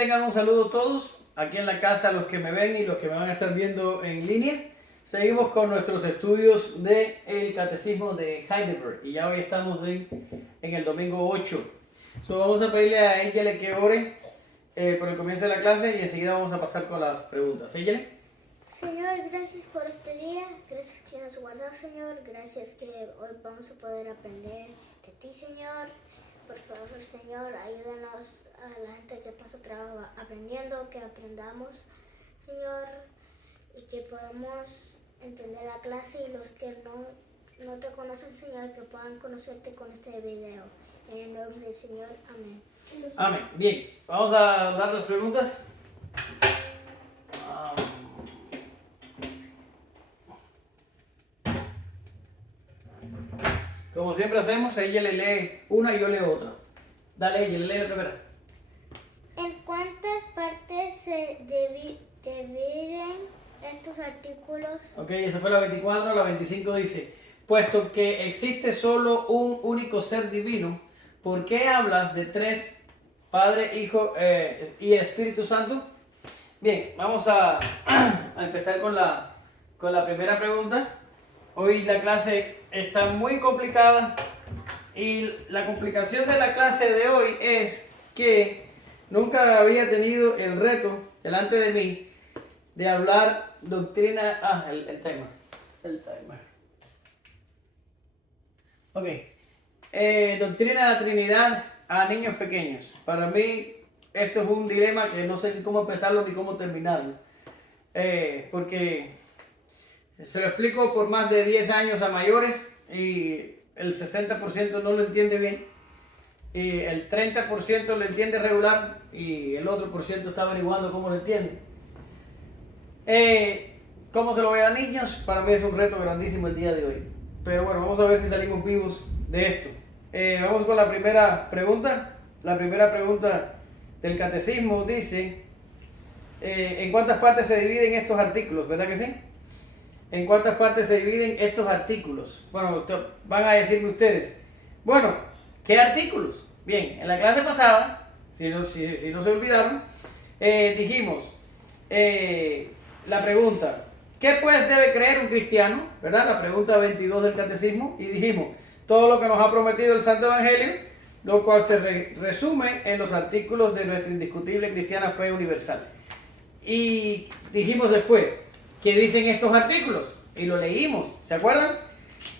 tengan un saludo todos, aquí en la casa, los que me ven y los que me van a estar viendo en línea. Seguimos con nuestros estudios del Catecismo de Heidelberg y ya hoy estamos en el domingo 8. Vamos a pedirle a Angela que ore por el comienzo de la clase y enseguida vamos a pasar con las preguntas. Angela. Señor, gracias por este día, gracias que nos guardó, Señor, gracias que hoy vamos a poder aprender de ti, Señor. Por favor, Señor, ayúdanos a la gente que pasa trabajo aprendiendo, que aprendamos, Señor, y que podamos entender la clase y los que no te conocen, Señor, que puedan conocerte con este video. En el nombre del Señor, amén. Amén. Bien, vamos a dar las preguntas. Como siempre hacemos, ella le lee una y yo leo otra. Dale, ella lee la primera. ¿En cuántas partes se dividen estos artículos? Ok, esa fue la 24, la 25 dice, puesto que existe solo un único ser divino, ¿por qué hablas de tres, Padre, Hijo y Espíritu Santo? Bien, vamos a empezar con la primera pregunta. Hoy la clase está muy complicada y la complicación de la clase de hoy es que nunca había tenido el reto delante de mí de hablar doctrina... el tema. Ok. Doctrina de la Trinidad a niños pequeños. Para mí esto es un dilema que no sé cómo empezarlo ni cómo terminarlo. Porque se lo explico por más de 10 años a mayores y el 60% no lo entiende bien. Y el 30% lo entiende regular y el otro por ciento está averiguando cómo lo entiende. ¿Cómo se lo ve a niños? Para mí es un reto grandísimo el día de hoy. Pero bueno, vamos a ver si salimos vivos de esto. Vamos con la primera pregunta. La primera pregunta del catecismo dice, ¿en cuántas partes se dividen estos artículos? ¿Verdad que sí? ¿En cuántas partes se dividen estos artículos? Bueno, van a decirme ustedes, bueno, ¿qué artículos? Bien, en la clase pasada, si no se olvidaron, dijimos la pregunta, ¿qué pues debe creer un cristiano? ¿Verdad? La pregunta 22 del catecismo, y dijimos, todo lo que nos ha prometido el Santo Evangelio, lo cual se resume en los artículos de nuestra indiscutible cristiana fe universal. Y dijimos después, ¿qué dicen estos artículos? Y lo leímos, ¿se acuerdan?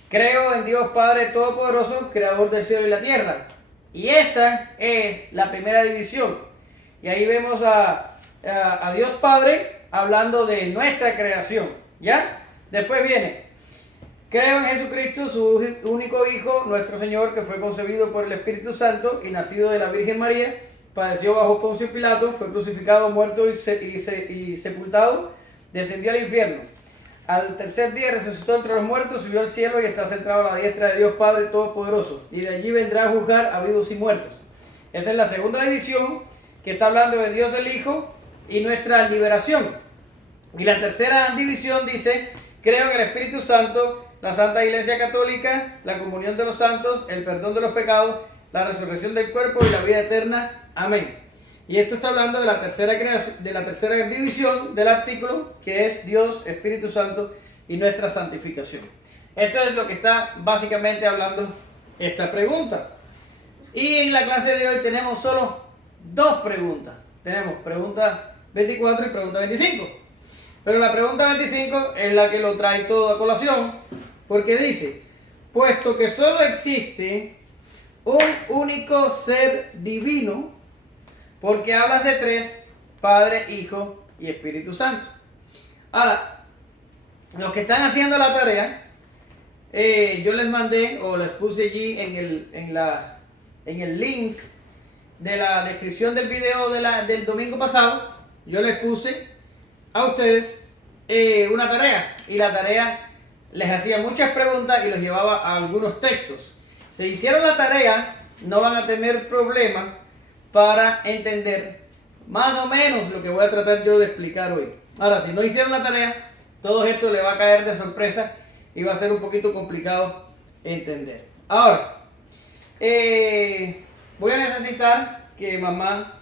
Creo en Dios Padre Todopoderoso, Creador del cielo y la tierra. Y esa es la primera división. Y ahí vemos a Dios Padre hablando de nuestra creación, ¿ya? Después viene, creo en Jesucristo, su único Hijo, nuestro Señor, que fue concebido por el Espíritu Santo y nacido de la Virgen María, padeció bajo Poncio Pilato, fue crucificado, muerto y sepultado, descendió al infierno. Al tercer día resucitó entre los muertos, subió al cielo y está sentado a la diestra de Dios Padre Todopoderoso. Y de allí vendrá a juzgar a vivos y muertos. Esa es la segunda división que está hablando de Dios el Hijo y nuestra liberación. Y la tercera división dice, creo en el Espíritu Santo, la Santa Iglesia Católica, la comunión de los santos, el perdón de los pecados, la resurrección del cuerpo y la vida eterna. Amén. Y esto está hablando de la tercera división del artículo, que es Dios, Espíritu Santo y nuestra santificación. Esto es lo que está básicamente hablando esta pregunta. Y en la clase de hoy tenemos solo dos preguntas. Tenemos pregunta 24 y pregunta 25. Pero la pregunta 25 es la que lo trae todo a colación, porque dice, puesto que solo existe un único ser divino, porque hablas de tres, Padre, Hijo y Espíritu Santo. Ahora, los que están haciendo la tarea, yo les mandé o les puse allí en el link de la descripción del video del domingo pasado, yo les puse a ustedes una tarea. Y la tarea les hacía muchas preguntas y los llevaba a algunos textos. Si hicieron la tarea, no van a tener problema para entender más o menos lo que voy a tratar yo de explicar hoy. Ahora, si no hicieron la tarea, todo esto le va a caer de sorpresa y va a ser un poquito complicado entender. Ahora, voy a necesitar que mamá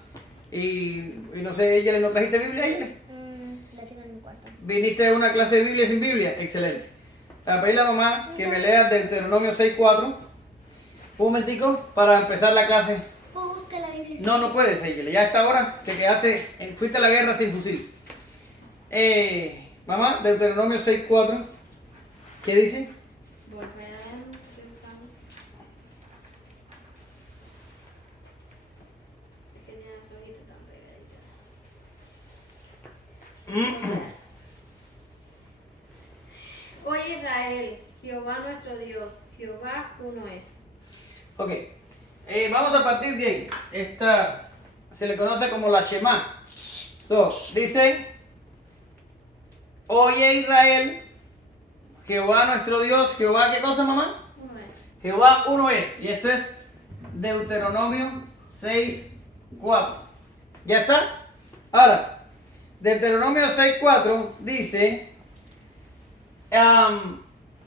y no sé, Yele, ¿no trajiste Biblia, Yele? La tengo en mi cuarto. ¿Viniste a una clase de Biblia sin Biblia? Excelente. A pedirle a mamá que me lea Deuteronomio 6:4. Un momentico para empezar la clase. ¿Puedo buscar la Biblia? No, no puedes, Yele. Ya a esta hora te quedaste, fuiste a la guerra sin fusil. Mamá, Deuteronomio 6:4. ¿Qué dice? Oye Israel, Jehová nuestro Dios, Jehová uno es. Ok, vamos a partir de ahí. Esta se le conoce como la Shema. Dice, oye Israel, Jehová nuestro Dios, Jehová, ¿qué cosa, mamá? Uno es. Jehová uno es. Y esto es Deuteronomio 6:4. ¿Ya está? Ahora, Deuteronomio 6:4 dice,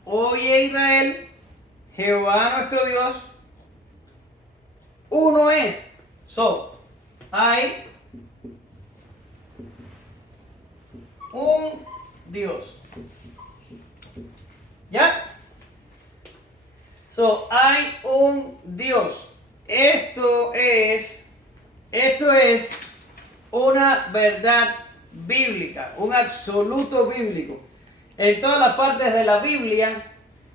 oye Israel, Jehová nuestro Dios, uno es. Hay un Dios. ¿Ya? Hay un Dios. Esto es una verdad bíblica, un absoluto bíblico. En todas las partes de la Biblia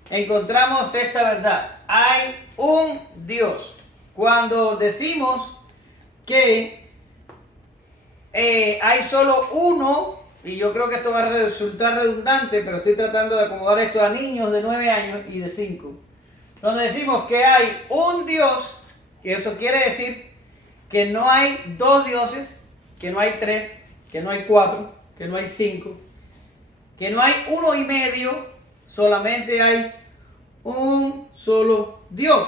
encontramos esta verdad. Hay un Dios. Cuando decimos que hay solo uno, y yo creo que esto va a resultar redundante, pero estoy tratando de acomodar esto a niños de 9 años y de 5. Donde decimos que hay un Dios, que eso quiere decir que no hay dos dioses, que no hay tres, que no hay cuatro, que no hay cinco, que no hay uno y medio, solamente hay un solo Dios.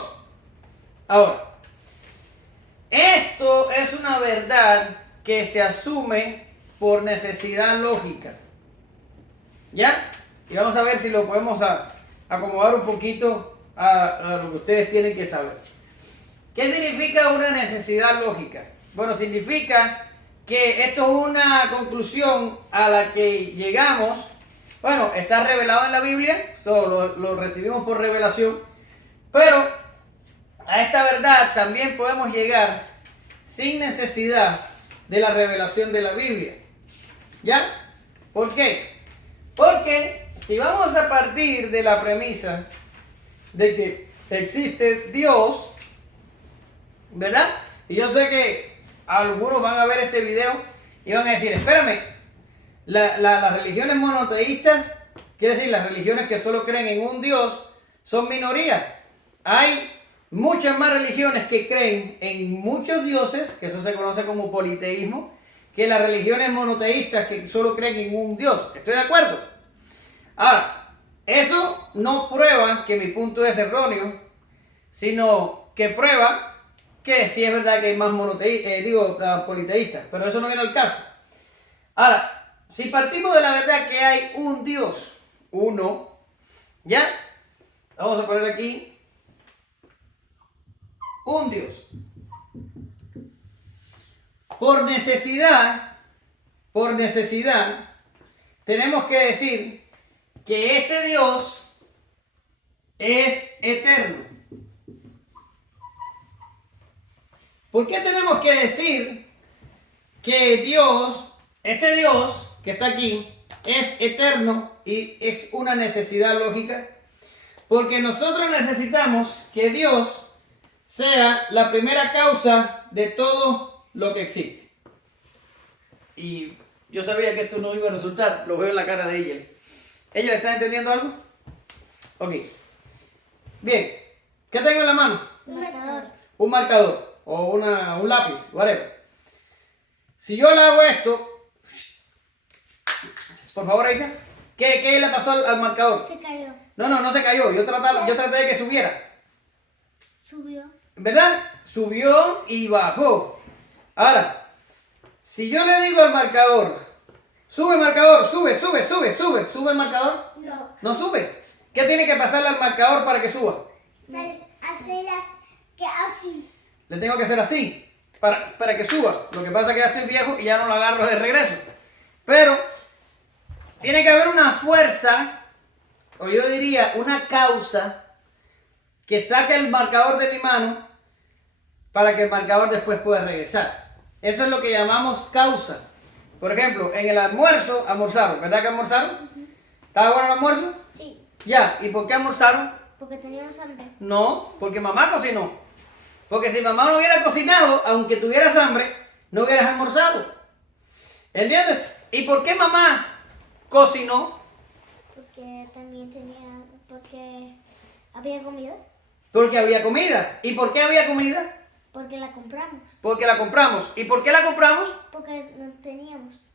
Ahora, esto es una verdad que se asume por necesidad lógica. ¿Ya? Y vamos a ver si lo podemos acomodar un poquito a lo que ustedes tienen que saber. ¿Qué significa una necesidad lógica? Bueno, significa que esto es una conclusión a la que llegamos. Bueno, está revelado en la Biblia, lo recibimos por revelación, pero a esta verdad también podemos llegar sin necesidad de la revelación de la Biblia. ¿Ya? ¿Por qué? Porque si vamos a partir de la premisa de que existe Dios, ¿verdad? Y yo sé que algunos van a ver este video y van a decir, espérame, las religiones monoteístas, quiere decir las religiones que solo creen en un Dios, son minoría. Hay muchas más religiones que creen en muchos dioses, que eso se conoce como politeísmo, que las religiones monoteístas que solo creen en un Dios. ¿Estoy de acuerdo? Ahora, eso no prueba que mi punto es erróneo, sino que prueba que sí es verdad que hay más politeístas, pero eso no viene al caso. Ahora, si partimos de la verdad que hay un Dios, uno, ¿ya? Vamos a poner aquí un Dios. Por necesidad, tenemos que decir que este Dios es eterno. ¿Por qué tenemos que decir que este Dios que está aquí, es eterno y es una necesidad lógica? Porque nosotros necesitamos que Dios sea la primera causa de todo lo que existe. Y yo sabía que esto no iba a resultar, lo veo en la cara de ella. ¿Ella está entendiendo algo? Ok. Bien, ¿qué tengo en la mano? Un marcador. Un marcador o un lápiz, whatever. Si yo le hago esto, por favor, Aisa, ¿qué le pasó al marcador? Se cayó. No se cayó. Yo traté de que subiera. Subió. ¿Verdad? Subió y bajó. Ahora, si yo le digo al marcador, sube marcador, sube el marcador, no sube. ¿Qué tiene que pasarle al marcador para que suba? Hacerlas que así. Le tengo que hacer así. para que suba. Lo que pasa es que ya estoy viejo y ya no lo agarro de regreso. Pero tiene que haber una fuerza, o yo diría una causa, que saque el marcador de mi mano para que el marcador después pueda regresar. Eso es lo que llamamos causa. Por ejemplo, en el almuerzo, almorzaron, ¿verdad que almorzaron? ¿Estaba bueno el almuerzo? Sí, Ya, ¿y por qué almorzaron? porque teníamos hambre. No, porque mamá cocinó. Porque si mamá no hubiera cocinado, aunque tuvieras hambre, no hubieras almorzado. ¿Entiendes? ¿Y por qué mamá cocinó? Porque también porque había comida. Porque había comida. ¿Y por qué había comida? Porque la compramos. Porque la compramos. ¿Y por qué la compramos? Porque no teníamos.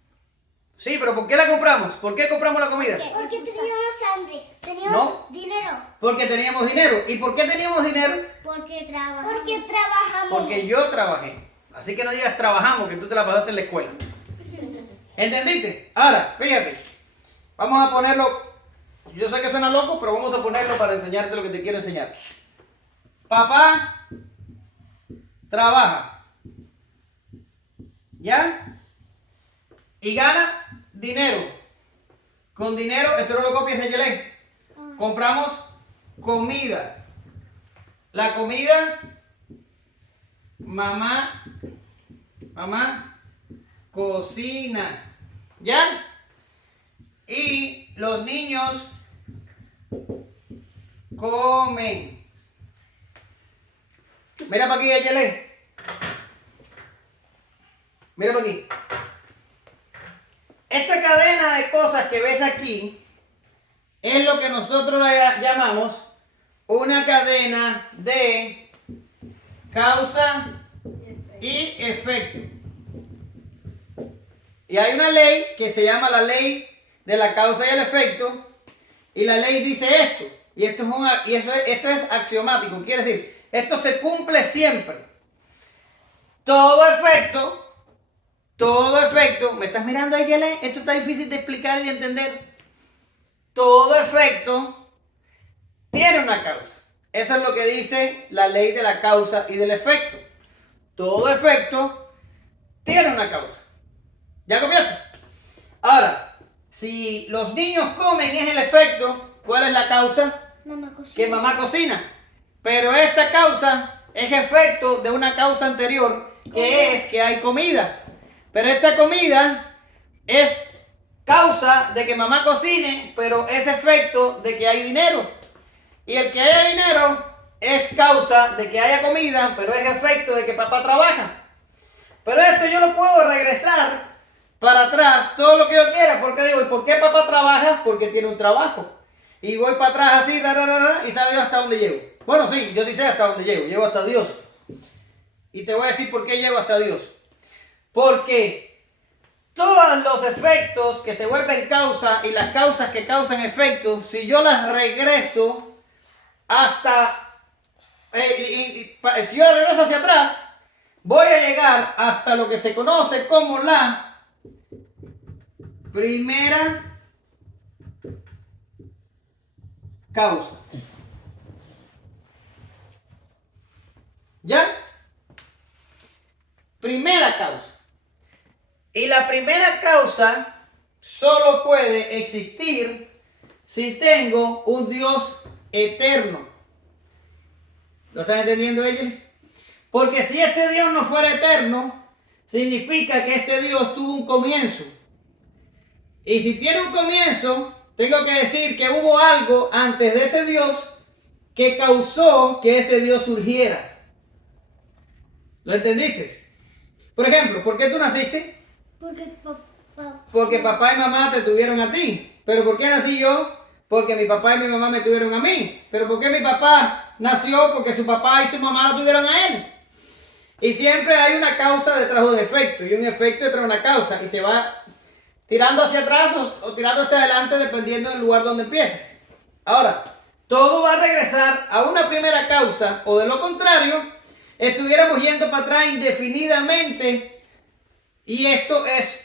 Sí, pero ¿por qué la compramos? ¿Por qué compramos la comida? Porque teníamos hambre. Teníamos No. dinero. Porque teníamos dinero. ¿Y por qué teníamos dinero? Porque trabajamos. Porque trabajamos. Porque yo trabajé. Así que no digas trabajamos, que tú te la pasaste en la escuela. ¿Entendiste? Ahora, fíjate. Vamos a ponerlo. Yo sé que suena loco, pero vamos a ponerlo para enseñarte lo que te quiero enseñar. Papá trabaja. ¿Ya? Y gana dinero. Con dinero, esto no lo copies en Yelé. Compramos comida. La comida, mamá cocina. ¿Ya? Y los niños comen. Mira para aquí, Yelé. Mira para aquí. Esta cadena de cosas que ves aquí es lo que nosotros llamamos una cadena de causa y efecto. Y hay una ley que se llama la ley de la causa y el efecto. Y la ley dice esto. Y esto es axiomático. Quiere decir, esto se cumple siempre. Todo efecto, ¿me estás mirando ahí, Yelé? Esto está difícil de explicar y de entender. Todo efecto tiene una causa. Eso es lo que dice la ley de la causa y del efecto. Todo efecto tiene una causa. ¿Ya copiaste? Ahora, si los niños comen es el efecto, ¿cuál es la causa? Mamá cocina. Que mamá cocina. Pero esta causa es efecto de una causa anterior, que es que hay comida. Pero esta comida es causa de que mamá cocine, pero es efecto de que hay dinero. Y el que haya dinero es causa de que haya comida, pero es efecto de que papá trabaja. Pero esto yo lo puedo regresar para atrás todo lo que yo quiera, porque digo, ¿y por qué papá trabaja? Porque tiene un trabajo. Y voy para atrás así, y sabe yo hasta dónde llego. Bueno, sí, yo sí sé hasta dónde llego. Llego hasta Dios. Y te voy a decir por qué llego hasta Dios. Porque todos los efectos que se vuelven causa y las causas que causan efectos, si yo las regreso hasta, si yo las regreso hacia atrás, voy a llegar hasta lo que se conoce como la primera causa. ¿Ya? Primera causa. Y la primera causa solo puede existir si tengo un Dios eterno. ¿Lo están entendiendo ellos? Porque si este Dios no fuera eterno, significa que este Dios tuvo un comienzo. Y si tiene un comienzo, tengo que decir que hubo algo antes de ese Dios que causó que ese Dios surgiera. ¿Lo entendiste? Por ejemplo, ¿por qué tú naciste? Porque papá y mamá te tuvieron a ti. ¿Pero por qué nací yo? Porque mi papá y mi mamá me tuvieron a mí. ¿Pero por qué mi papá nació? Porque su papá y su mamá lo tuvieron a él. Y siempre hay una causa detrás de un efecto. Y un efecto detrás de una causa. Y se va tirando hacia atrás o tirando hacia adelante dependiendo del lugar donde empieces. Ahora, todo va a regresar a una primera causa. O de lo contrario, estuviéramos yendo para atrás indefinidamente. Y esto es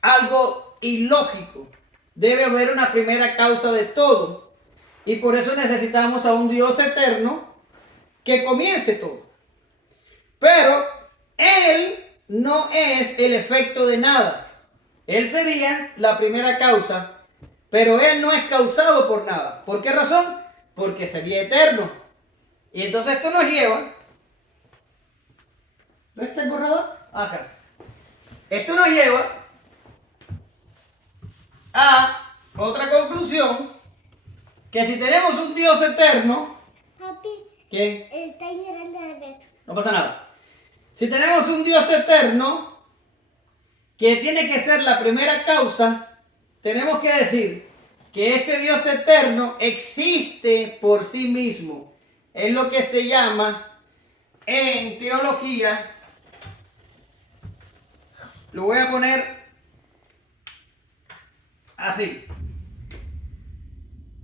algo ilógico. Debe haber una primera causa de todo. Y por eso necesitamos a un Dios eterno que comience todo. Pero Él no es el efecto de nada. Él sería la primera causa, pero Él no es causado por nada. ¿Por qué razón? Porque sería eterno. Y entonces esto nos lleva... ¿Ves este borrador? Acá. Esto nos lleva a otra conclusión, que si tenemos un Dios eterno... Papi, ¿Qué? está ignorando al Beto. No pasa nada. Si tenemos un Dios eterno, que tiene que ser la primera causa, tenemos que decir que este Dios eterno existe por sí mismo. Es lo que se llama en teología, lo voy a poner así: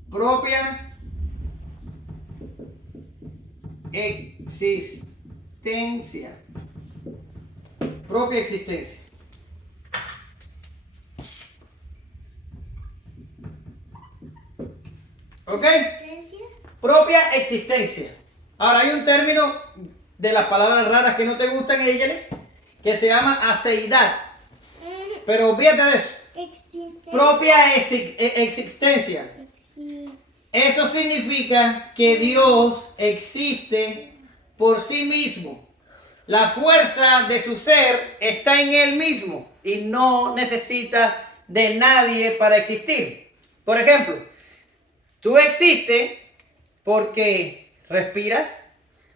propia existencia. Propia existencia. ¿Ok? ¿Existencia? Propia existencia. Ahora hay un término de las palabras raras que no te gustan, Eyele, que se llama aceidad. Pero olvídate de eso. Existencia. Propia existencia. Eso significa que Dios existe por sí mismo. La fuerza de su ser está en Él mismo y no necesita de nadie para existir. Por ejemplo, tú existes porque respiras,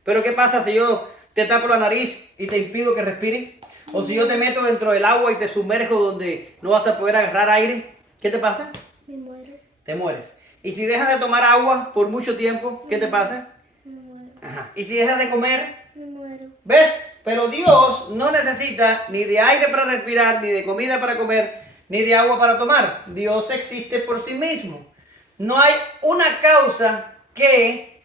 pero ¿qué pasa si yo te tapo la nariz y te impido que respires? O si yo te meto dentro del agua y te sumerjo donde no vas a poder agarrar aire, ¿qué te pasa? Me muero. Te mueres. Y si dejas de tomar agua por mucho tiempo, ¿qué te pasa? Me muero. Ajá. Y si dejas de comer, Me muero. ¿ves? Pero Dios no necesita ni de aire para respirar, ni de comida para comer, ni de agua para tomar. Dios existe por sí mismo. No hay una causa que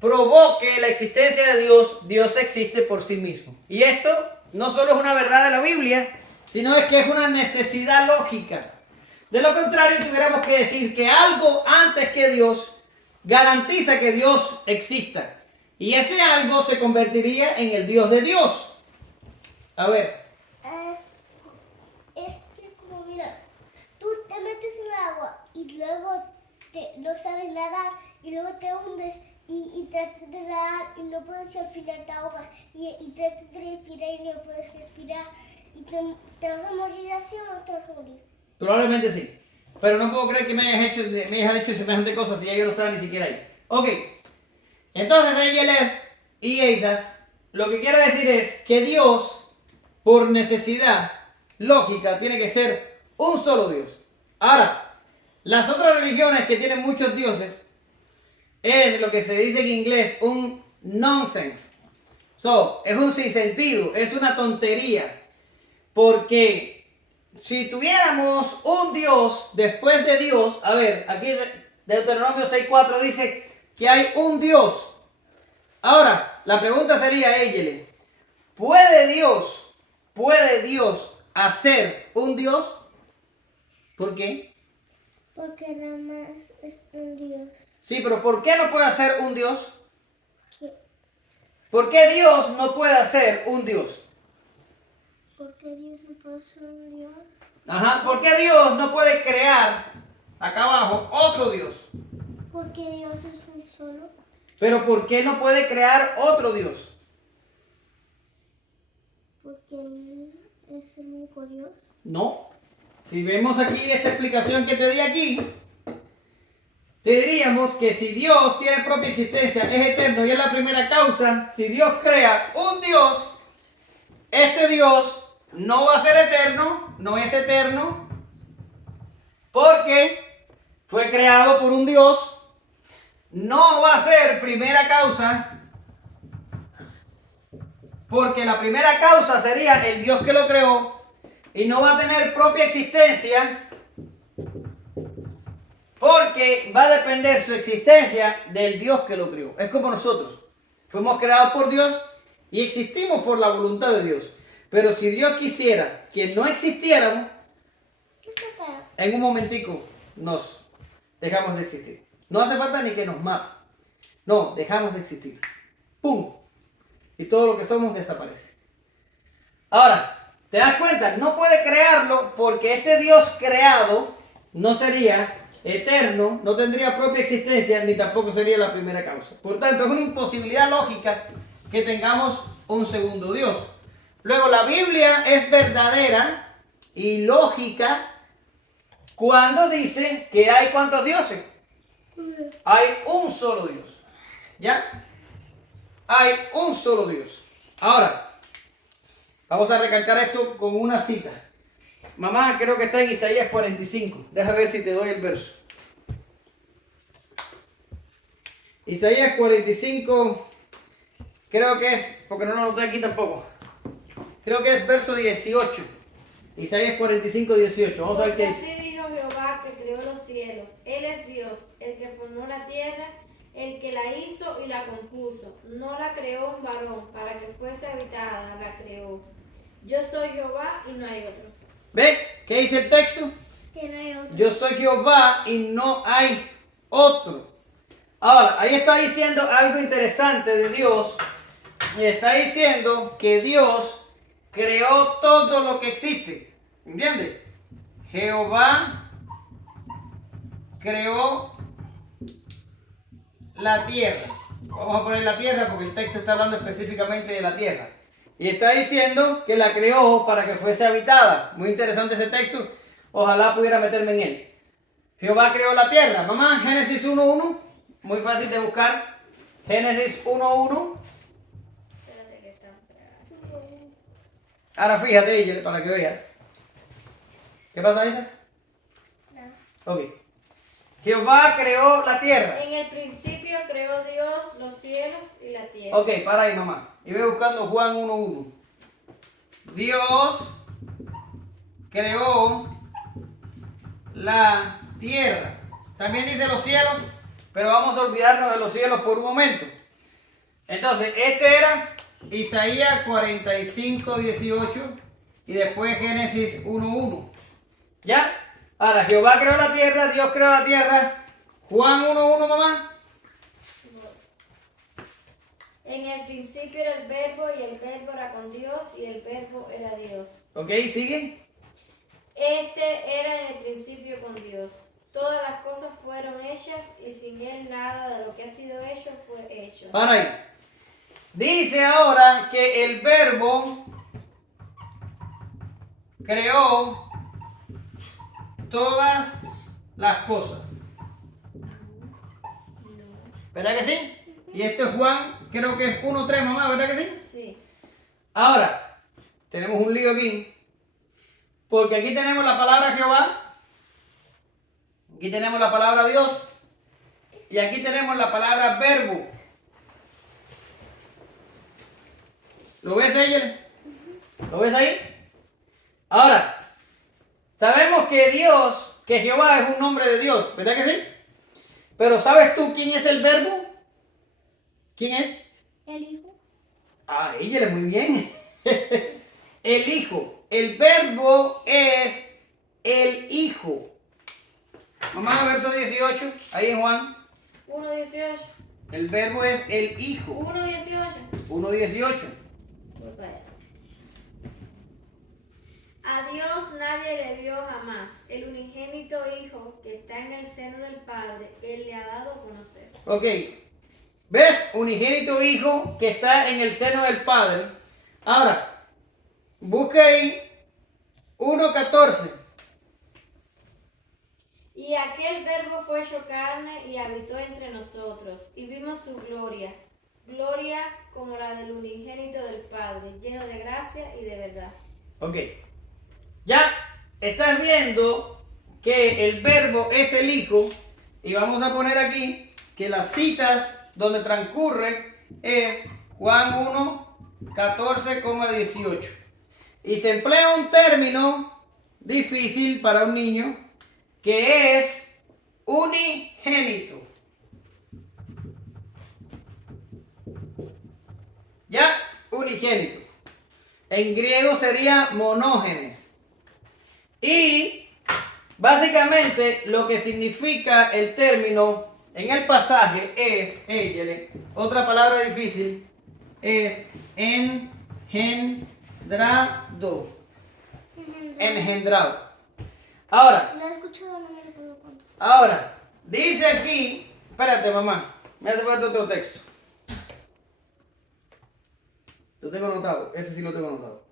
provoque la existencia de Dios. Dios existe por sí mismo. Y esto no solo es una verdad de la Biblia, sino es que es una necesidad lógica. De lo contrario, tuviéramos que decir que algo antes que Dios garantiza que Dios exista. Y ese algo se convertiría en el Dios de Dios. A ver. Es que como mira, tú te metes en el agua y luego no sabes nadar y luego te hundes y tratas de nadar y no puedes y al final te ahogas y tratas de respirar y no puedes respirar y te vas a morir así o no te vas a morir. Probablemente sí. Pero no puedo creer que me hayas hecho semejante cosa si ya yo no estaba ni siquiera ahí. Ok. Entonces Eyelef y Eisaf, lo que quiero decir es que Dios, por necesidad lógica, tiene que ser un solo Dios. Ahora, las otras religiones que tienen muchos dioses es lo que se dice en inglés un nonsense. Es un sinsentido, es una tontería. Porque si tuviéramos un Dios después de Dios, a ver, aquí Deuteronomio 6:4 dice que hay un Dios. Ahora, la pregunta sería, Eyele, ¿puede Dios hacer un Dios? ¿Por qué? Porque nada más es un Dios. Sí, pero ¿por qué no puede hacer un Dios? ¿Qué? ¿Por qué Dios no puede hacer un Dios? Porque Dios no puede ser un Dios. Ajá, ¿por qué Dios no puede crear acá abajo otro Dios? Porque Dios es un solo. Pero ¿por qué no puede crear otro Dios? Porque Él es el único Dios. No. Si vemos aquí esta explicación que te di aquí, te diríamos que si Dios tiene propia existencia, es eterno y es la primera causa, si Dios crea un Dios, este Dios no va a ser eterno, no es eterno, porque fue creado por un Dios. No va a ser primera causa, porque la primera causa sería el Dios que lo creó y no va a tener propia existencia porque va a depender su existencia del Dios que lo creó. Es como nosotros, fuimos creados por Dios y existimos por la voluntad de Dios. Pero si Dios quisiera que no existiéramos, en un momentico nos dejamos de existir. No hace falta ni que nos mate. No, dejamos de existir. ¡Pum! Y todo lo que somos desaparece. Ahora, ¿te das cuenta? No puede crearlo porque este Dios creado no sería eterno, no tendría propia existencia, ni tampoco sería la primera causa. Por tanto, es una imposibilidad lógica que tengamos un segundo Dios. Luego, la Biblia es verdadera y lógica cuando dice que hay ¿cuántos dioses? Hay un solo Dios. ¿Ya? Hay un solo Dios. Ahora, vamos a recalcar esto con una cita. Mamá, creo que está en Isaías 45. Deja ver si te doy el verso. Isaías 45, creo que es, porque no lo noté aquí tampoco. Creo que es verso 18. Isaías 45, 18. Vamos a ver qué Porque dice. así dijo Jehová que creó los cielos. Él es Dios, el que formó la tierra, el que la hizo y la compuso. No la creó un varón para que fuese habitada, la creó. Yo soy Jehová y no hay otro. ¿Ve? ¿Qué dice el texto? Que no hay otro. Yo soy Jehová y no hay otro. Ahora, ahí está diciendo algo interesante de Dios. Y está diciendo que Dios creó todo lo que existe. ¿Entiendes? Jehová creó la tierra. Vamos a poner la tierra porque el texto está hablando específicamente de la tierra. Y está diciendo que la creó para que fuese habitada. Muy interesante ese texto. Ojalá pudiera meterme en él. Jehová creó la tierra. Mamá, Génesis 1:1. Muy fácil de buscar. Génesis 1:1. Espérate que está. Ahora fíjate, ella, para que veas. ¿Qué pasa, Isa? No. Ok. Jehová creó la tierra. En el principio creó Dios los cielos y la tierra. Ok, para ahí, mamá. Y ve buscando Juan 1:1. Dios creó la tierra. También dice los cielos, pero vamos a olvidarnos de los cielos por un momento. Entonces, este era Isaías 45:18 y después Génesis 1:1. ¿Ya? Ahora, Jehová creó la tierra, Dios creó la tierra. Juan 1:1, mamá. En el principio era el verbo y el verbo era con Dios y el verbo era Dios. Ok, sigue. Este era en el principio con Dios. Todas las cosas fueron hechas y sin él nada de lo que ha sido hecho fue hecho. Para ahí. Dice ahora que el verbo creó todas las cosas. ¿Verdad que sí? Y esto es Juan, creo que es 1:3, mamá, ¿verdad que sí? Sí. Ahora, tenemos un lío aquí. Porque aquí tenemos la palabra Jehová. Aquí tenemos la palabra Dios. Y aquí tenemos la palabra verbo. ¿Lo ves, Eyel? ¿Lo ves ahí? Ahora, sabemos que Dios, que Jehová es un nombre de Dios, ¿verdad que sí? Pero ¿sabes tú quién es el verbo? ¿Quién es? El hijo. Ah, ella es muy bien. El hijo. El verbo es el hijo. Mamá, verso 18, ahí en Juan. 1:18. El verbo es el hijo. 1:18. 1:18. Voy para allá. A Dios nadie le vio jamás. El unigénito Hijo que está en el seno del Padre, Él le ha dado a conocer. Ok. ¿Ves? Unigénito hijo que está en el seno del Padre. Ahora, busca ahí 1:14. Y aquel verbo fue hecho carne y habitó entre nosotros, y vimos su gloria, gloria como la del unigénito del Padre, lleno de gracia y de verdad. Ok. Ya estás viendo que el verbo es el hijo. Y vamos a poner aquí que las citas donde transcurre es Juan 1:14,18. Y se emplea un término difícil para un niño que es unigénito. ¿Ya? Unigénito. En griego sería monógenes. Y básicamente lo que significa el término en el pasaje es, otra palabra difícil, es en, gen, engendrado. Engendrado. Engendrado. Ahora, Lo he escuchado, no me lo puedo contar. ahora, dice aquí, espérate mamá, me hace falta otro texto. Lo tengo anotado, ese sí lo tengo anotado.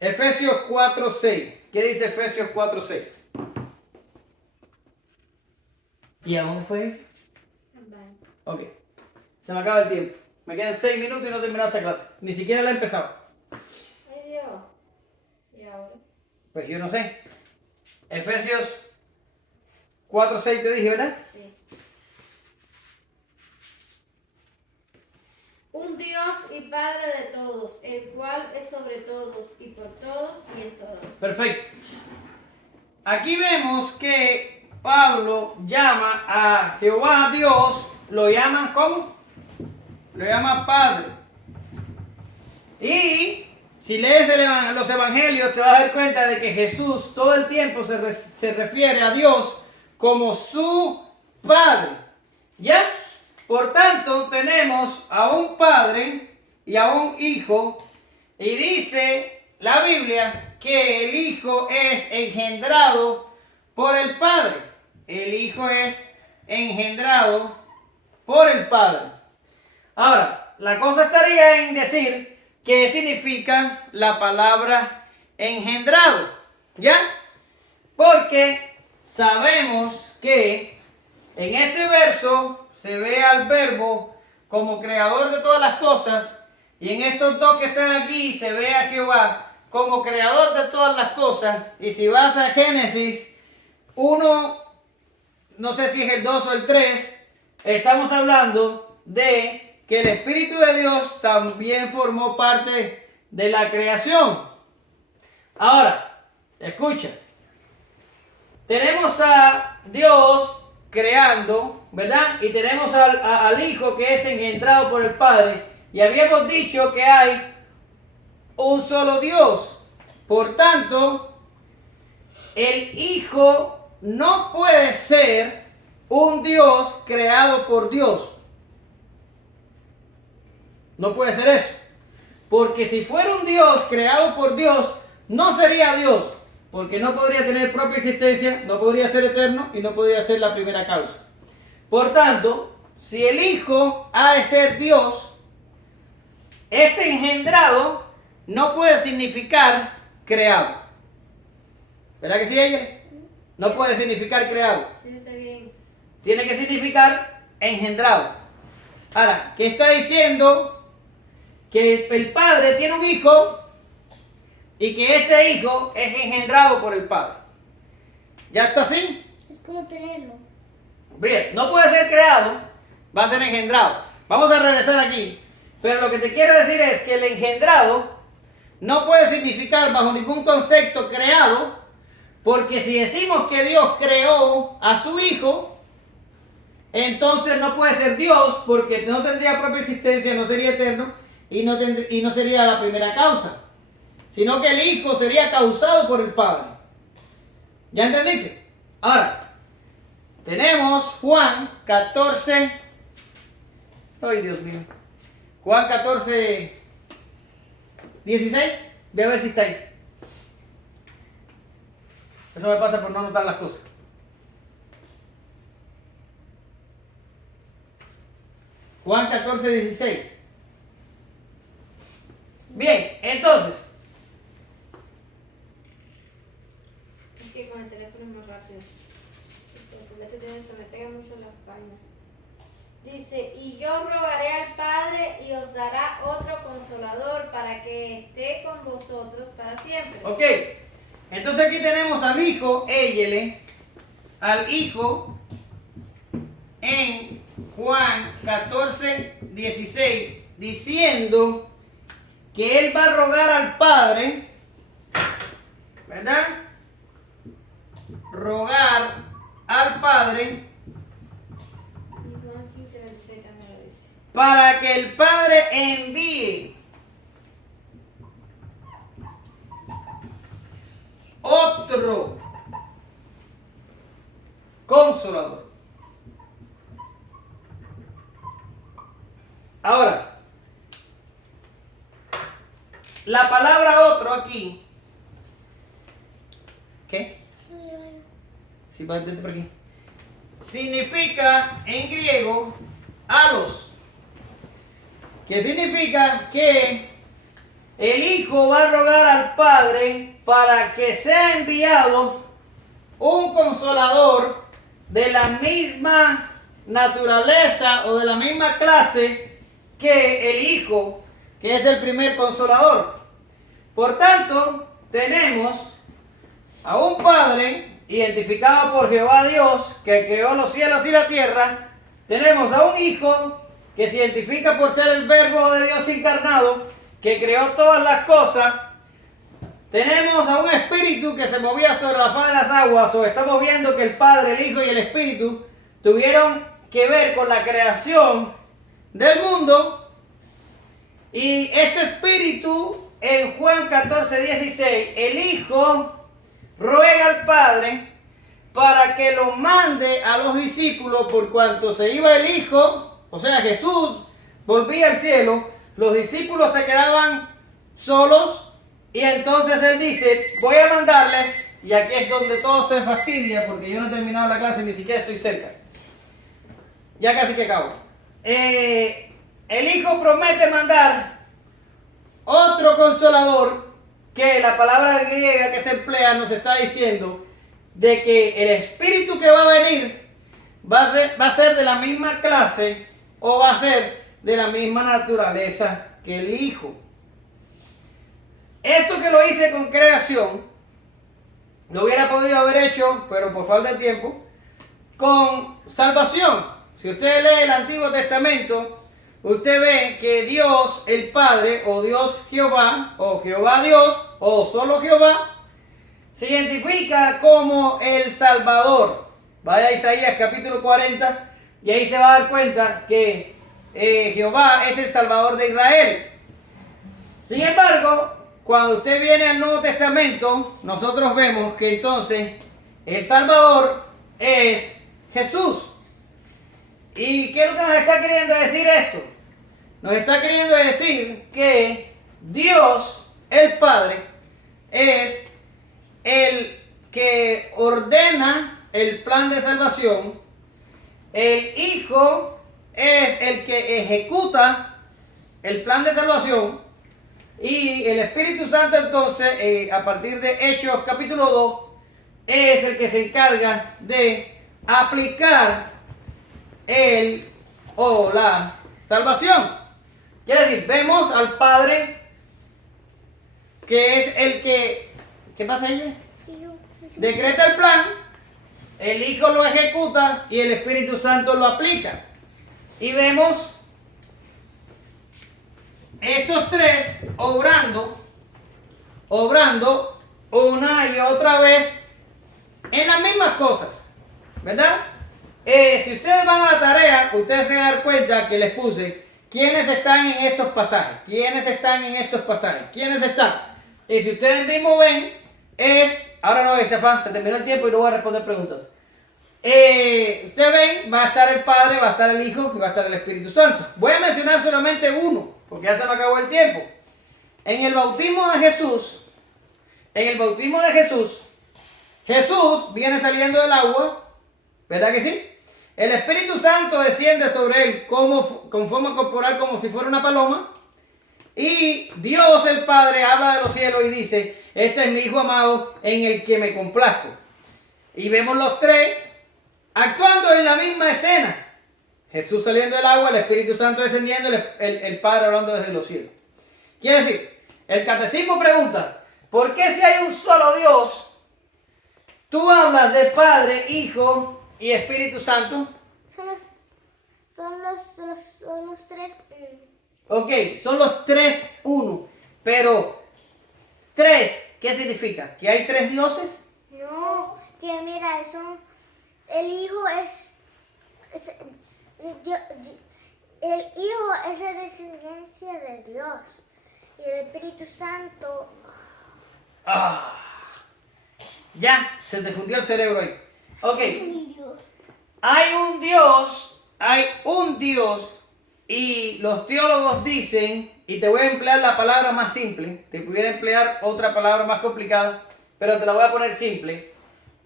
Efesios 4:6. ¿Qué dice Efesios 4:6? ¿Y a dónde fue ese? Ok, se me acaba el tiempo. Me quedan 6 minutos y no he terminado esta clase. Ni siquiera la he empezado. Ay Dios. ¿Y ahora? Pues yo no sé. Efesios 4:6 te dije, ¿verdad? Sí. Un Dios y Padre de todos, el cual es sobre todos y por todos y en todos. Perfecto. Aquí vemos que Pablo llama a Jehová Dios, lo llama ¿cómo? Lo llama Padre. Y si lees los evangelios te vas a dar cuenta de que Jesús todo el tiempo se refiere a Dios como su Padre. ¿Ya? Por tanto, tenemos a un Padre y a un Hijo. Y dice la Biblia que el Hijo es engendrado por el Padre. El Hijo es engendrado por el Padre. Ahora, la cosa estaría en decir qué significa la palabra engendrado. ¿Ya? Porque sabemos que en este verso se ve al verbo como creador de todas las cosas, y en estos dos que están aquí se ve a Jehová como creador de todas las cosas. Y si vas a Génesis 1, no sé si es el 2 o el 3, estamos hablando de que el Espíritu de Dios también formó parte de la creación. Ahora, escucha, tenemos a Dios creando, ¿verdad? Y tenemos al Hijo que es engendrado por el Padre. Y habíamos dicho que hay un solo Dios. Por tanto, el Hijo no puede ser un Dios creado por Dios. No puede ser eso. Porque si fuera un Dios creado por Dios, no sería Dios. Porque no podría tener propia existencia, no podría ser eterno y no podría ser la primera causa. Por tanto, si el Hijo ha de ser Dios, este engendrado no puede significar creado. ¿Verdad que sí, ella? No puede significar creado. Sí, está bien. Tiene que significar engendrado. Ahora, ¿qué está diciendo? Que el Padre tiene un Hijo y que este Hijo es engendrado por el Padre. ¿Ya está así? Es como tenerlo. Bien, no puede ser creado, va a ser engendrado. Vamos a regresar aquí. Pero lo que te quiero decir es que el engendrado no puede significar bajo ningún concepto creado, porque si decimos que Dios creó a su Hijo, entonces no puede ser Dios, porque no tendría propia existencia, no sería eterno y no sería la primera causa, sino que el Hijo sería causado por el Padre. ¿Ya entendiste? Ahora, tenemos Juan 14. Ay, Dios mío. Juan 14, 16. Ve a ver si está ahí. Eso me pasa por no anotar las cosas. Juan 14, 16. Bien, entonces. Es que con el teléfono es más rápido. Se me pega mucho en las páginas. Dice, y yo rogaré al Padre y os dará otro consolador para que esté con vosotros para siempre. Ok, entonces aquí tenemos al Hijo, Eyele, al Hijo en Juan 14, 16, diciendo que Él va a rogar al Padre, ¿verdad? Rogar al Padre Y Juan 15, 26 también lo dice. para que el Padre envíe otro consolador. la palabra otro aquí. ¿Qué? Sí, vete por aquí. Significa en griego alos. Que significa que el hijo va a rogar al padre para que sea enviado un consolador de la misma naturaleza o de la misma clase que el hijo, que es el primer consolador. Por tanto, tenemos a un padre identificado por Jehová Dios, que creó los cielos y la tierra. Tenemos a un hijo que se identifica por ser el verbo de Dios encarnado, que creó todas las cosas. Tenemos a un espíritu que se movía sobre la faz de las aguas, o estamos viendo que el Padre, el Hijo y el Espíritu tuvieron que ver con la creación del mundo. Y este espíritu, en Juan 14:16, el Hijo ruega al Padre para que lo mande a los discípulos, por cuanto se iba el Hijo, o sea, Jesús volvía al cielo, los discípulos se quedaban solos, y entonces él dice, voy a mandarles, y aquí es donde todo se fastidia, porque yo no he terminado la clase, ni siquiera estoy cerca. Ya casi que acabo. El Hijo promete mandar otro consolador, que la palabra griega que se emplea nos está diciendo de que el espíritu que va a venir va a ser de la misma clase o va a ser de la misma naturaleza que el Hijo. Esto que lo hice con creación, lo hubiera podido haber hecho, pero por falta de tiempo, con salvación. Si usted lee el Antiguo Testamento, usted ve que Dios el Padre, o Dios Jehová, o Jehová Dios, o solo Jehová, se identifica como el Salvador. Vaya a Isaías capítulo 40 y ahí se va a dar cuenta que Jehová es el Salvador de Israel. Sin embargo, cuando usted viene al Nuevo Testamento, nosotros vemos que entonces el Salvador es Jesús. ¿Y qué es lo que nos está queriendo decir esto? Nos está queriendo decir que Dios, el Padre, es el que ordena el plan de salvación. El Hijo es el que ejecuta el plan de salvación. Y el Espíritu Santo entonces, a partir de Hechos capítulo 2, es el que se encarga de aplicar el o la salvación. Quiere decir, vemos al Padre que es el que, ¿qué pasa ella? Decreta el plan, el Hijo lo ejecuta y el Espíritu Santo lo aplica. Y vemos estos tres obrando una y otra vez en las mismas cosas, ¿verdad? Si ustedes van a la tarea, ustedes se van a dar cuenta que les puse quiénes están en estos pasajes, quiénes están en estos pasajes, quiénes están. Y si ustedes mismos ven, ahora no, se terminó el tiempo y no voy a responder preguntas. Ustedes ven, va a estar el Padre, va a estar el Hijo y va a estar el Espíritu Santo. Voy a mencionar solamente uno, porque ya se me acabó el tiempo. En el bautismo de Jesús, Jesús viene saliendo del agua, ¿verdad que sí? El Espíritu Santo desciende sobre él con forma corporal como si fuera una paloma. Y Dios el Padre habla de los cielos y dice, este es mi Hijo amado en el que me complazco. Y vemos los tres actuando en la misma escena. Jesús saliendo del agua, el Espíritu Santo descendiendo, el Padre hablando desde los cielos. Quiere decir, el catecismo pregunta, ¿por qué si hay un solo Dios, tú hablas de Padre, Hijo y Espíritu Santo? Son los tres. Ok, son los tres uno. Pero, tres, ¿qué significa? ¿Que hay tres dioses? No, que mira, el Hijo el Hijo es la descendencia de Dios. Y el Espíritu Santo. Ya, se te fundió el cerebro ahí. Ok. Hay un Dios Y los teólogos dicen, y te voy a emplear la palabra más simple, te pudiera emplear otra palabra más complicada, pero te la voy a poner simple.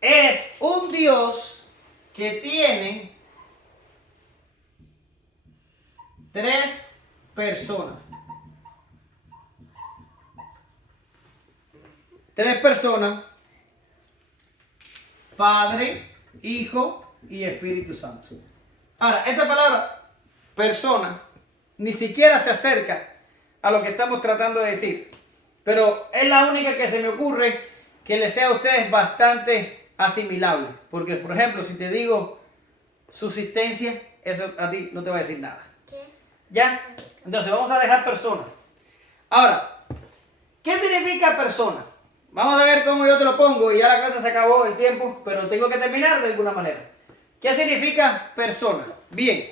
Es un Dios que tiene 3 personas. 3 personas: Padre, Hijo y Espíritu Santo. Ahora, esta palabra persona ni siquiera se acerca a lo que estamos tratando de decir, pero es la única que se me ocurre que les sea a ustedes bastante asimilable, porque por ejemplo, si te digo subsistencia, eso a ti no te va a decir nada. ¿Qué? ¿Ya? Entonces vamos a dejar personas. Ahora, ¿qué significa persona? Vamos a ver cómo yo te lo pongo, y ya la clase se acabó el tiempo, pero tengo que terminar de alguna manera. ¿Qué significa persona? Bien,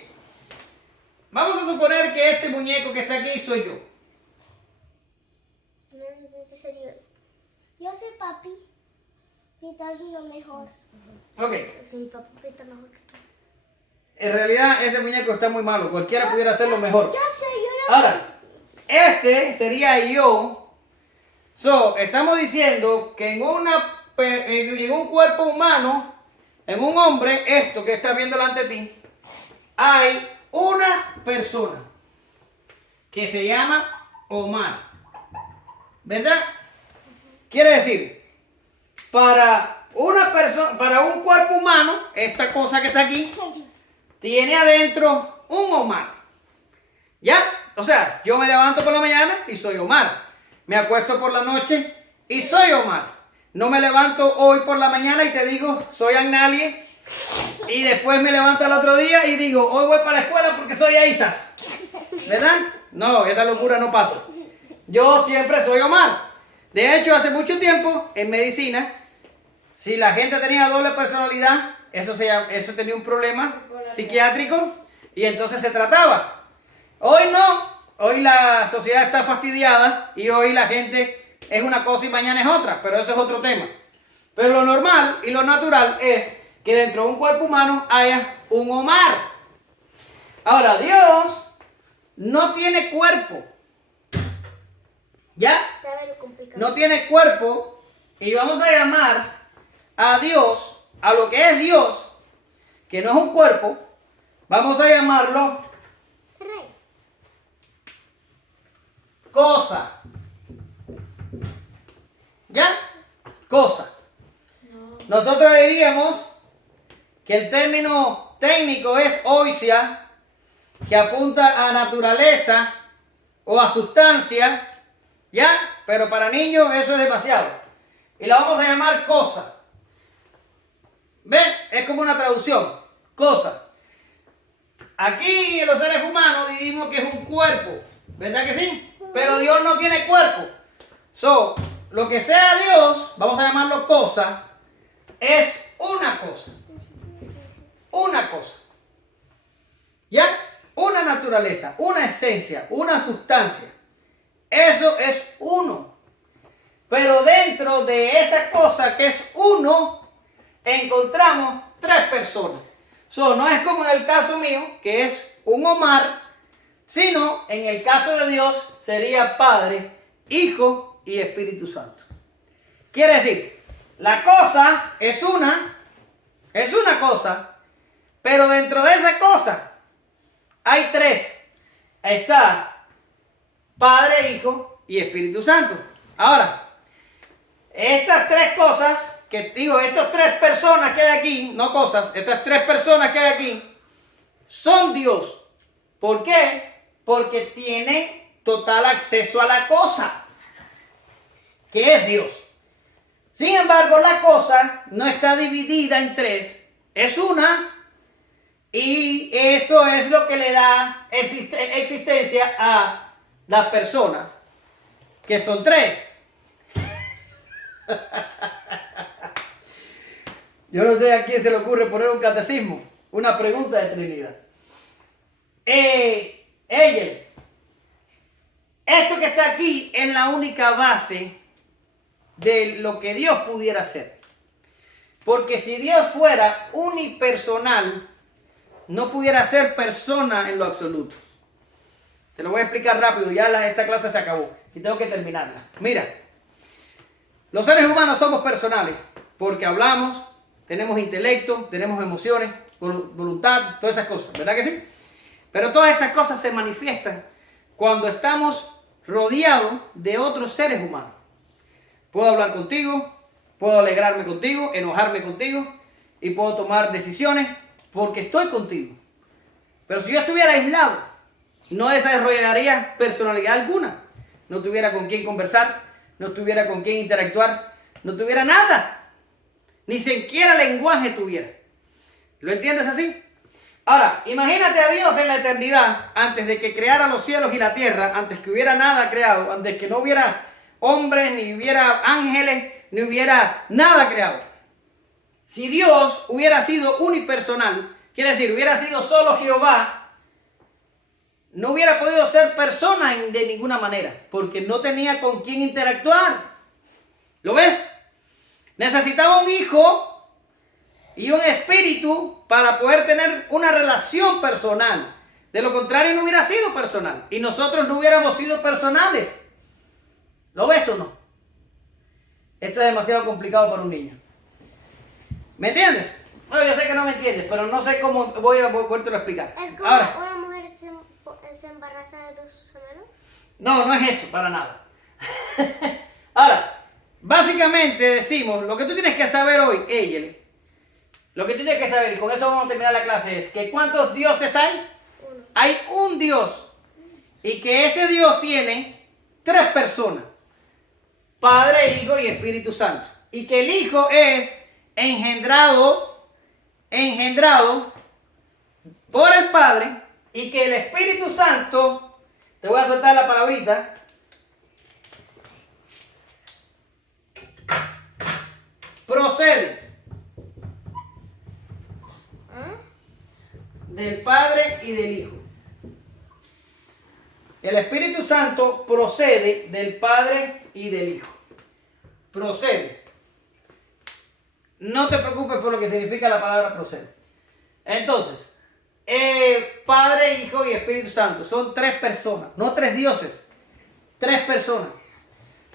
vamos a suponer que este muñeco que está aquí soy yo. No, en serio. Yo soy papi. Pintar lo mejor. Ok, Sí, papi pinta mejor que tú. en realidad ese muñeco está muy malo, cualquiera pudiera hacerlo mejor. Yo sé, yo lo Ahora, este sería yo. Estamos diciendo que en un cuerpo humano, en un hombre, esto que estás viendo delante de ti, hay una persona que se llama Omar. ¿Verdad? Quiere decir, para una persona, para un cuerpo humano, esta cosa que está aquí, tiene adentro un Omar. ¿Ya? O sea, yo me levanto por la mañana y soy Omar. Me acuesto por la noche y soy Omar. No me levanto hoy por la mañana y te digo, soy Agnalie. Y después me levanto el otro día y digo, hoy voy para la escuela porque soy Aisa. ¿Verdad? No, esa locura no pasa. Yo siempre soy Omar. De hecho, hace mucho tiempo en medicina, si la gente tenía doble personalidad, eso tenía un problema psiquiátrico y entonces se trataba. Hoy no, hoy la sociedad está fastidiada y hoy la gente es una cosa y mañana es otra, pero eso es otro tema. Pero lo normal y lo natural es que dentro de un cuerpo humano haya un Omar. Ahora, Dios no tiene cuerpo. ¿Ya? No tiene cuerpo, y vamos a llamar a Dios, a lo que es Dios, que no es un cuerpo, vamos a llamarlo Rey. cosa. ¿Ya? Cosa. Nosotros diríamos que el término técnico es oisia, que apunta a naturaleza o a sustancia. ¿Ya? Pero para niños eso es demasiado. Y la vamos a llamar cosa. ¿Ven? Es como una traducción. Cosa. Aquí los seres humanos diríamos que es un cuerpo. ¿Verdad que sí? Pero Dios no tiene cuerpo. Lo que sea Dios, vamos a llamarlo cosa, es una cosa. Una cosa. ¿Ya? Una naturaleza, una esencia, una sustancia. Eso es uno. Pero dentro de esa cosa que es uno, encontramos 3 personas. No es como en el caso mío, que es un Omar, sino en el caso de Dios sería Padre, Hijo y Espíritu Santo. Quiere decir, la cosa es una cosa, pero dentro de esa cosa hay 3. Está Padre, Hijo y Espíritu Santo. Ahora, estas 3 cosas, estas 3 personas que hay aquí, no cosas, estas 3 personas que hay aquí, son Dios. ¿Por qué? Porque tienen total acceso a la cosa, que es Dios. Sin embargo, la cosa no está dividida en 3, es una, y eso es lo que le da existencia a las personas, que son 3. Yo no sé a quién se le ocurre poner un catecismo, una pregunta de Trinidad. Esto que está aquí es la única base de lo que Dios pudiera hacer. Porque si Dios fuera unipersonal, no pudiera ser persona en lo absoluto. Te lo voy a explicar rápido, ya esta clase se acabó y tengo que terminarla. Mira, los seres humanos somos personales porque hablamos, tenemos intelecto, tenemos emociones, voluntad, todas esas cosas, ¿verdad que sí? Pero todas estas cosas se manifiestan cuando estamos rodeados de otros seres humanos. Puedo hablar contigo, puedo alegrarme contigo, enojarme contigo y puedo tomar decisiones porque estoy contigo. Pero si yo estuviera aislado, no desarrollaría personalidad alguna. No tuviera con quién conversar, no tuviera con quién interactuar, no tuviera nada. Ni siquiera lenguaje tuviera. ¿Lo entiendes así? Ahora, imagínate a Dios en la eternidad, antes de que creara los cielos y la tierra, antes que hubiera nada creado, antes que no hubiera hombres, ni hubiera ángeles, ni hubiera nada creado. Si Dios hubiera sido unipersonal, quiere decir, hubiera sido solo Jehová, no hubiera podido ser persona de ninguna manera, porque no tenía con quién interactuar. ¿Lo ves? Necesitaba un hijo y un espíritu para poder tener una relación personal. De lo contrario, no hubiera sido personal. Y nosotros no hubiéramos sido personales. ¿Lo ves o no? Esto es demasiado complicado para un niño. ¿Me entiendes? Bueno, yo sé que no me entiendes, pero no sé cómo voy a volverte a explicar. ¿Es como Ahora, una mujer se embaraza de dos gemelos? no, no es eso, para nada. Ahora, básicamente decimos, lo que tú tienes que saber hoy, Eyeli, lo que tú tienes que saber, y con eso vamos a terminar la clase, es que ¿cuántos dioses hay? Uno. Hay un Dios. Y que ese Dios tiene 3 personas. Padre, Hijo y Espíritu Santo. Y que el Hijo es engendrado por el Padre. Y que el Espíritu Santo, te voy a soltar la palabrita, procede del Padre y del Hijo. El Espíritu Santo procede del Padre y del Hijo. Procede. No te preocupes por lo que significa la palabra procede. Entonces, Padre, Hijo y Espíritu Santo son 3 personas, no 3 dioses, 3 personas.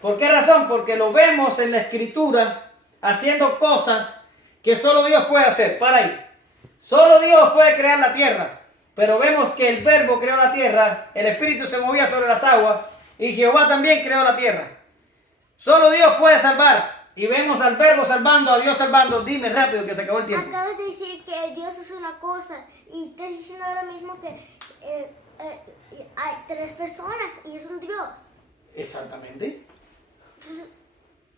¿Por qué razón? Porque lo vemos en la Escritura haciendo cosas que solo Dios puede hacer. Para ahí. Solo Dios puede crear la tierra. Pero vemos que el Verbo creó la tierra, el Espíritu se movía sobre las aguas y Jehová también creó la tierra. Solo Dios puede salvar. Y vemos al Verbo salvando, a Dios salvando. Dime rápido que se acabó el tiempo. Acabas de decir que Dios es una cosa y estás diciendo ahora mismo que hay 3 personas y es un Dios. Exactamente. Entonces,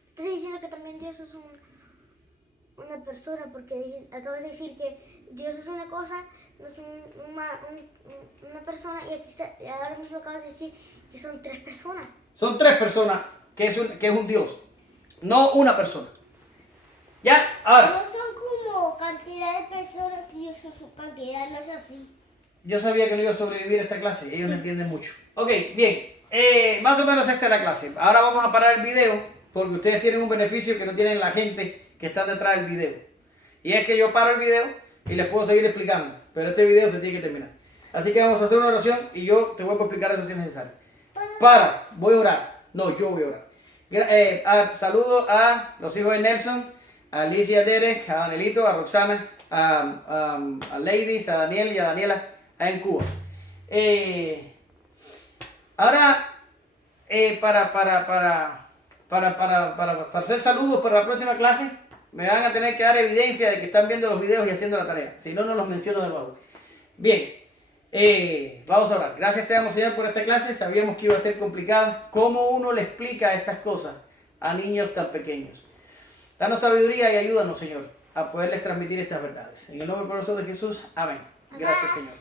estás diciendo que también Dios es una persona, porque acabas de decir que Dios es una cosa, no es una persona, y aquí ahora mismo acabas de decir que son 3 personas. Son 3 personas que es un Dios, no una persona. Ya, ahora. No son como cantidad de personas, Dios es su cantidad, no es así. Yo sabía que no iba a sobrevivir a esta clase, ellos no entienden mucho. Ok, bien, más o menos esta es la clase. Ahora vamos a parar el video, porque ustedes tienen un beneficio que no tienen la gente que está detrás del video. Y es que yo paro el video y les puedo seguir explicando, pero este video se tiene que terminar. Así que vamos a hacer una oración y yo te voy a explicar eso si es necesario. Voy a orar. No, yo voy a orar. Saludo a los hijos de Nelson, a Alicia, Derek, a Danielito, a Roxana, a Ladies, a Daniel y a Daniela allá en Cuba. Ahora, para hacer saludos para la próxima clase, me van a tener que dar evidencia de que están viendo los videos y haciendo la tarea. Si no, no los menciono de nuevo. Bien, vamos a orar. Gracias te damos, Señor, por esta clase. Sabíamos que iba a ser complicada. ¿Cómo uno le explica estas cosas a niños tan pequeños? Danos sabiduría y ayúdanos, Señor, a poderles transmitir estas verdades. En el nombre poderoso de Jesús, amén. Gracias, Señor.